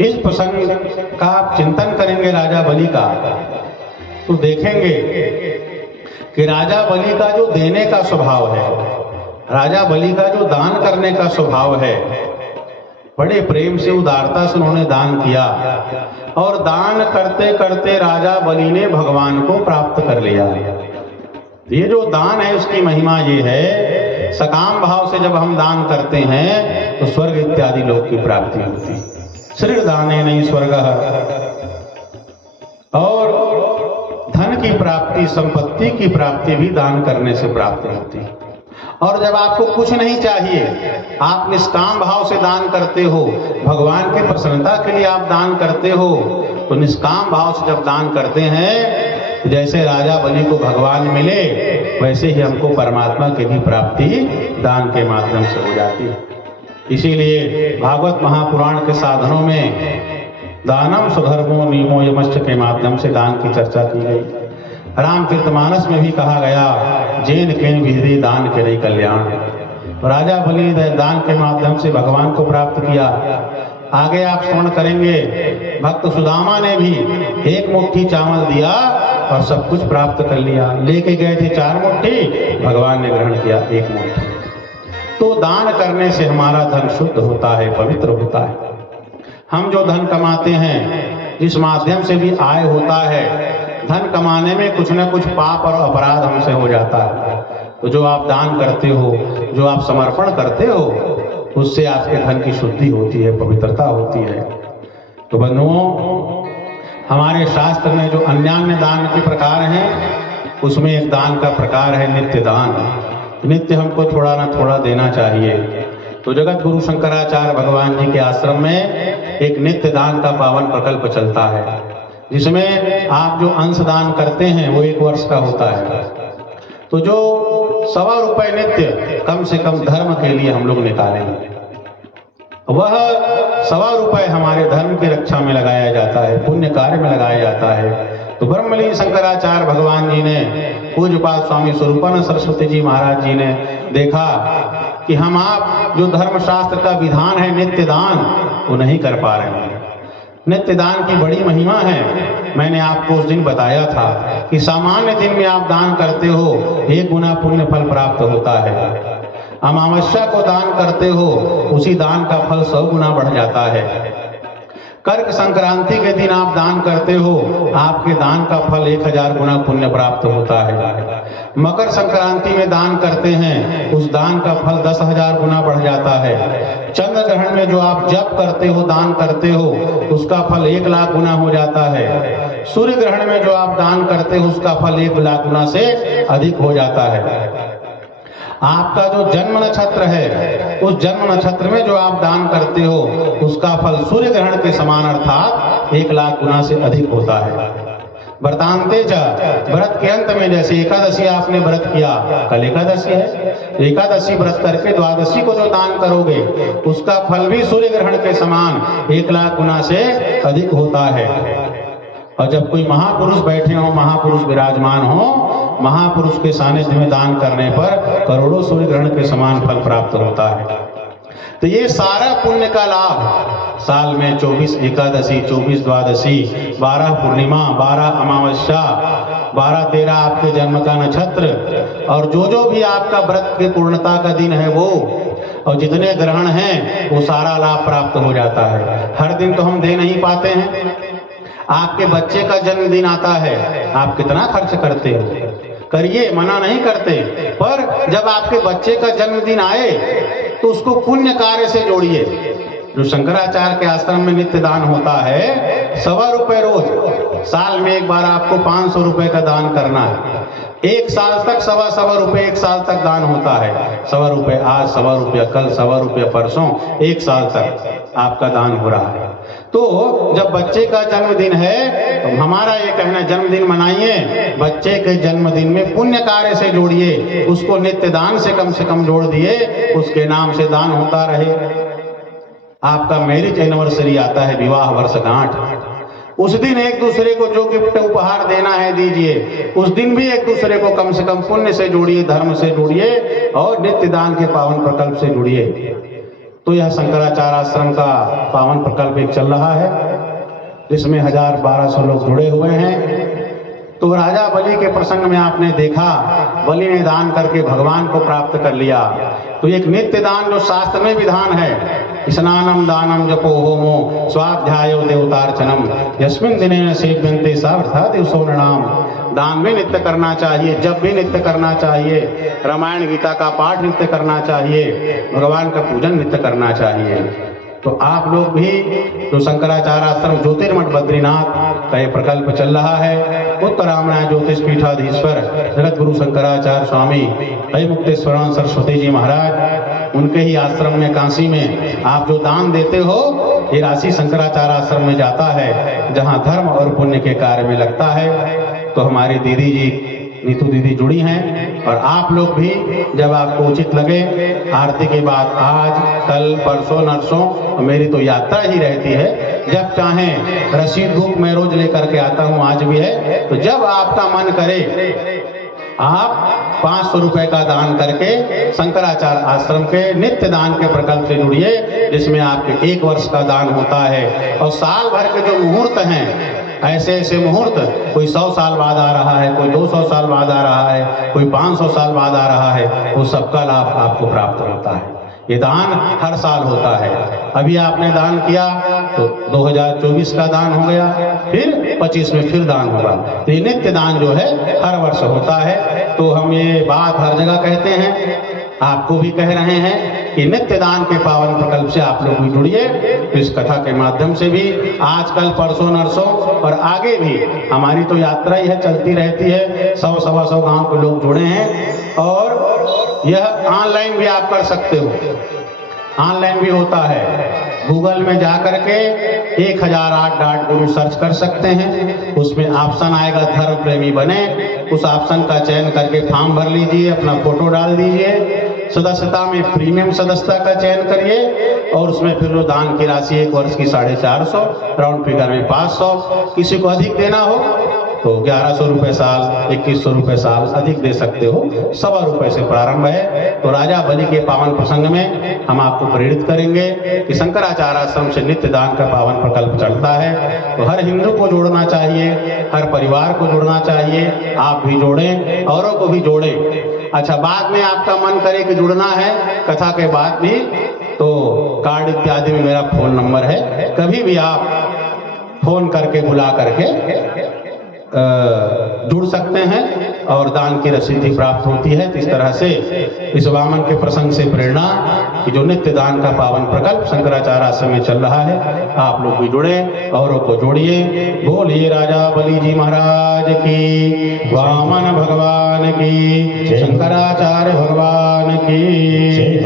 इस प्रसंग का आप चिंतन करेंगे राजा बलि का, तो देखेंगे कि राजा बलि का जो देने का स्वभाव है, राजा बलि का जो दान करने का स्वभाव है, बड़े प्रेम से उदारता से उन्होंने दान किया और दान करते करते राजा बलि ने भगवान को प्राप्त कर लिया। ये जो दान है उसकी महिमा ये है, सकाम भाव से जब हम दान करते हैं तो स्वर्ग इत्यादि लोक की प्राप्ति होती। श्री दाने नहीं स्वर्ग, और धन की प्राप्ति, संपत्ति की प्राप्ति भी दान करने से प्राप्त होती। और जब आपको कुछ नहीं चाहिए, आप निष्काम भाव से दान करते हो, भगवान की प्रसन्नता के लिए आप दान करते हो, तो निष्काम भाव से जब दान करते हैं, जैसे राजा बलि को भगवान मिले वैसे ही हमको परमात्मा की भी प्राप्ति दान के माध्यम से हो जाती है। इसीलिए भागवत महापुराण के साधनों में दानम स्वधर्मो नियमो यमश्च के माध्यम से दान की चर्चा की गई। रामचरितमानस में भी कहा गया, जैन के विधि दान के नहीं कल्याण। राजा बलि दान के माध्यम से भगवान को प्राप्त किया। आगे आप श्रवण करेंगे, भक्त सुदामा ने भी एक मुट्ठी चावल दिया और सब कुछ प्राप्त कर लिया। लेके गए थे 4 मुट्ठी, भगवान ने ग्रहण किया 1 मुट्ठी। तो दान करने से हमारा धन शुद्ध होता है, पवित्र होता है। हम जो धन कमाते हैं, जिस माध्यम से भी आय होता है, धन कमाने में कुछ न कुछ पाप और अपराध हमसे हो जाता है। तो जो आप दान करते हो, जो आप समर्पण करते हो, उससे आपके धन की शुद्धि होती है, पवित्रता होती है। तो बंधुओं, हमारे शास्त्र में जो अन्यान्य दान के प्रकार हैं, उसमें एक दान का प्रकार है नित्य दान। नित्य हमको थोड़ा ना थोड़ा देना चाहिए। तो जगत गुरु शंकराचार्य भगवान जी के आश्रम में एक नित्य दान का पावन प्रकल्प चलता है, जिसमें आप जो अंश दान करते हैं वो 1 वर्ष का होता है। तो जो 1.25 रुपए नित्य कम से कम धर्म के लिए हम लोग निकालेंगे, वह 1.25 रुपए हमारे धर्म की रक्षा में लगाया जाता है, पुण्य कार्य में लगाया जाता है। तो ब्रह्मलीन शंकराचार्य भगवान जी ने, पूज्यपाद स्वामी स्वरूपानंद सरस्वती जी महाराज जी ने देखा कि हम आप जो धर्मशास्त्र का विधान है नित्य दान, वो नहीं कर पा रहे हैं। नित्य दान की बड़ी महिमा है। मैंने आपको उस दिन बताया था कि सामान्य दिन में आप दान करते हो, 1 गुना पुण्य फल प्राप्त होता है। अमावस्या को दान करते हो, उसी दान का फल 100 गुना बढ़ जाता है। कर्क संक्रांति के दिन आप दान करते हो, आपके दान का फल 1000 गुना पुण्य प्राप्त होता है। मकर संक्रांति में दान करते हैं, उस दान का फल 10,000 गुना बढ़ जाता है। चंद्र ग्रहण में जो आप जप करते हो, दान करते हो, उसका फल 1 लाख गुना हो जाता है। सूर्य ग्रहण में जो आप दान करते हो, उसका फल 1 लाख गुना से अधिक हो जाता है। आपका जो जन्म नक्षत्र है, उस जन्म नक्षत्र में जो आप दान करते हो, उसका फल सूर्य ग्रहण के समान अर्थात 1 लाख गुना से अधिक होता है। व्रतांते च, व्रत के अंत में जैसे एकादशी आपने व्रत किया, कल एकादशी है, एकादशी व्रत करके द्वादशी को जो दान करोगे, उसका फल भी सूर्य ग्रहण के समान 1 लाख गुना से अधिक होता है। और जब कोई महापुरुष बैठे हो, महापुरुष विराजमान हो, महापुरुष के सानिध्य में दान करने पर करोड़ों सूर्य ग्रहण के समान फल प्राप्त होता है। तो ये सारा पुण्य का लाभ साल में 24 एकादशी, 24 द्वादशी, 12 पूर्णिमा, 12 अमावस्या, 12-13 आपके जन्म का नक्षत्र, और जो भी आपका व्रत की पूर्णता का दिन है वो, और जितने ग्रहण हैं वो सारा लाभ प्राप्त हो जाता है। हर दिन तो हम दे नहीं पाते हैं। आपके बच्चे का जन्मदिन आता है, आप कितना खर्च करते हो, करिए, मना नहीं करते, पर जब आपके बच्चे का जन्मदिन आए तो उसको पुण्य कार्य से जोड़िए। जो शंकराचार्य के आश्रम में नित्य दान होता है, 1.25 रुपए रोज, साल में 1 बार आपको 500 रुपए का दान करना है। 1 साल तक 1.25 रुपए 1 साल तक दान होता है। 1.25 रुपए आज, 1.25 रुपया कल, 1.25 रुपया परसों, 1 साल तक आपका दान हो रहा है। तो जब बच्चे का जन्मदिन है तो हमारा ये कहना, जन्मदिन मनाइए, बच्चे के जन्मदिन में पुण्य कार्य से जोड़िए, उसको नित्य दान से कम जोड़ दिए, उसके नाम से दान होता रहे। आपका मैरिज एनिवर्सरी आता है, विवाह वर्षगांठ, उस दिन एक दूसरे को जो गिफ्ट उपहार देना है दीजिए। उस दिन भी एक दूसरे को कम से कम पुण्य से जोड़िए, धर्म से जोड़िए और नित्य दान के पावन प्रकल्प से जुड़िए। तो यह शंकराचार्य आश्रम का पावन प्रकल्प एक चल रहा है, जिसमें 1200 लोग जुड़े हुए हैं। तो राजा बलि के प्रसंग में आपने देखा, बलि ने दान करके भगवान को प्राप्त कर लिया। तो एक नित्य दान जो शास्त्र में विधान है, स्नानम दानम जपो होमो स्वाध्यायो देवतार्चनम यस्मिन् दिने सेव्यन्ते सावृथा दिवसो नृणाम। दान भी नित्य करना चाहिए, जप भी नित्य करना चाहिए, रामायण गीता का पाठ नित्य करना चाहिए, भगवान का पूजन नित्य करना चाहिए। तो आप लोग भी जो शंकराचार्य आश्रम ज्योतिर्मठ बद्रीनाथ का ये प्रकल्प चल रहा है, उत्तरामणाय ज्योतिष पीठाधीश्वर जगत गुरु शंकराचार्य स्वामी हरिमुक्तेश्वरानंद सरस्वती जी महाराज, उनके ही आश्रम में काशी में आप जो दान देते हो, ये राशि शंकराचार्य आश्रम में जाता है, जहाँ धर्म और पुण्य के कार्य में लगता है। तो हमारी दीदी जी नीतू दीदी जुड़ी हैं, और आप लोग भी जब आपको उचित लगे, आरती के बाद आज कल परसों नरसों मेरी तो यात्रा ही रहती है, जब चाहें रसीद बुक मैं रोज लेकर के आता हूँ, आज भी है। तो जब आपका मन करे आप 500 रुपए का दान करके शंकराचार्य आश्रम के नित्य दान के प्रकल्प से जुड़िए, जिसमें आपके 1 वर्ष का दान होता है। और साल भर के जो मुहूर्त हैं, ऐसे ऐसे मुहूर्त, कोई 100 साल बाद आ रहा है, कोई 200 साल बाद आ रहा है, कोई 500 साल बाद आ रहा है, वो सबका लाभ आपको प्राप्त होता है। ये दान हर साल होता है। अभी आपने दान किया तो 2024 का दान हो गया, फिर 25 में फिर दान होगा। तो ये नित्य दान जो है हर वर्ष होता है। तो हम ये बात हर जगह कहते हैं, आपको भी कह रहे हैं कि नित्य दान के पावन प्रकल्प से आप लोग भी जुड़िए। तो इस कथा के माध्यम से भी आजकल परसों नरसों और आगे भी हमारी तो यात्रा ही है, चलती रहती है। 100-125 गांव के लोग जुड़े हैं, और यह ऑनलाइन भी आप कर सकते हो, ऑनलाइन भी होता है। गूगल में जा करके 1008 गुरु सर्च कर सकते हैं, उसमें ऑप्शन आएगा धर्म प्रेमी बने, उस ऑप्शन का चयन करके फॉर्म भर लीजिए, अपना फोटो डाल दीजिए। सदस्यता में प्रीमियम सदस्यता का चयन करिए, और उसमें फिर जो दान की राशि 1 वर्ष की 450, राउंड फिगर में 500, किसी को अधिक देना हो तो 1100 रुपये साल, 2100 रुपये साल अधिक दे सकते हो। 100 रुपये से प्रारंभ है। तो राजा बलि के पावन प्रसंग में हम आपको प्रेरित करेंगे कि शंकराचार्य आश्रम से नित्य दान का पावन प्रकल्प चलता है। तो हर हिंदू को जोड़ना चाहिए, हर परिवार को जोड़ना चाहिए, आप भी जोड़ें, औरों को भी जोड़ें। अच्छा, बाद में आपका मन करे कि जुड़ना है कथा के बाद भी, तो कार्ड इत्यादि में मेरा फोन नंबर है, कभी भी आप फोन करके बुला करके जुड़ सकते हैं, और दान की रसीद प्राप्त होती है। तो इस तरह से इस वामन के प्रसंग से प्रेरणा कि जो नित्य दान का पावन प्रकल्प शंकराचार्य आश्रम में चल रहा है, आप लोग भी जुड़े, औरों को जोड़िए। बोलिए राजा बलि जी महाराज की, वामन भगवान की, शंकराचार्य भगवान की।